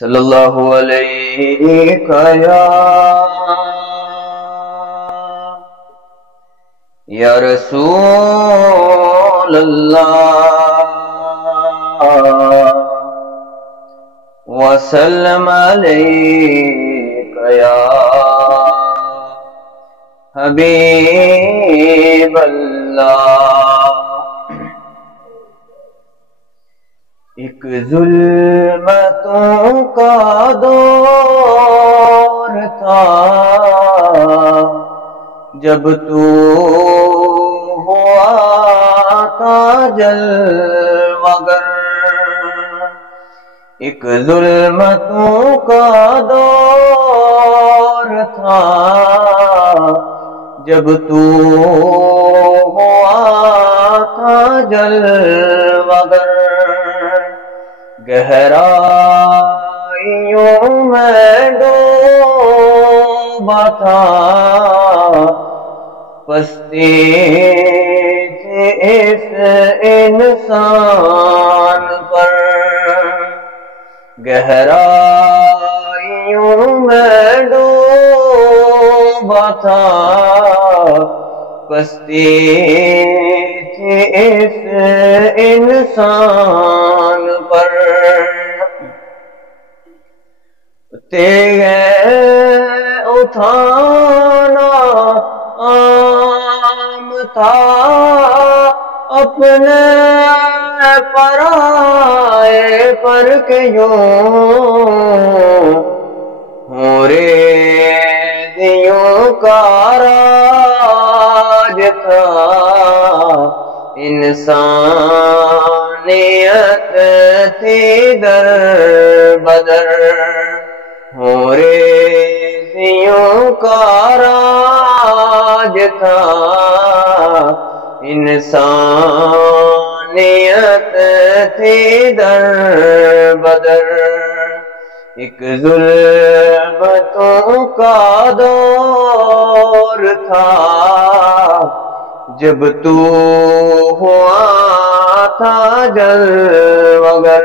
صلی اللہ علیہ یا رسول اللہ وسلم علیک یا حبیب اللہ۔ ایک ظلمتوں کا دور تھا جب تو ہوا تھا جلوگر، ایک ظلمتوں کا دور تھا جب تو ہوا تھا جلوگر، گہرائیوں میں ڈوبا تھا، پستی تھی اس انسان پر، گہرائیوں میں ڈوبا تھا، پستی تھی اس انسان پر، تیغ اٹھانا عام تھا، اپنے پرائے پر کے یوں ریزیوں کا راج تھا، انسانیت تھی در بدر، ریزیوں کا راج تھا، انسانیت تھی در بدر، ایک ظلمتوں کا دور تھا جب تو ہوا تھا جلوگر۔